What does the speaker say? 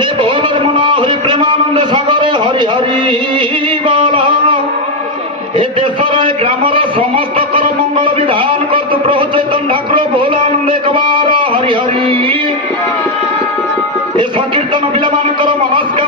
हे बोल मुना हरि प्रेमानंद सागर हरि हरि बोल ए देशर ए ग्रामर समस्त कर मंगल विधान करतु प्रभु चैतन्य ठाकुर बोल आनंद एक बार हरि हरि ए संकीर्तन पिला मनकर मनस्क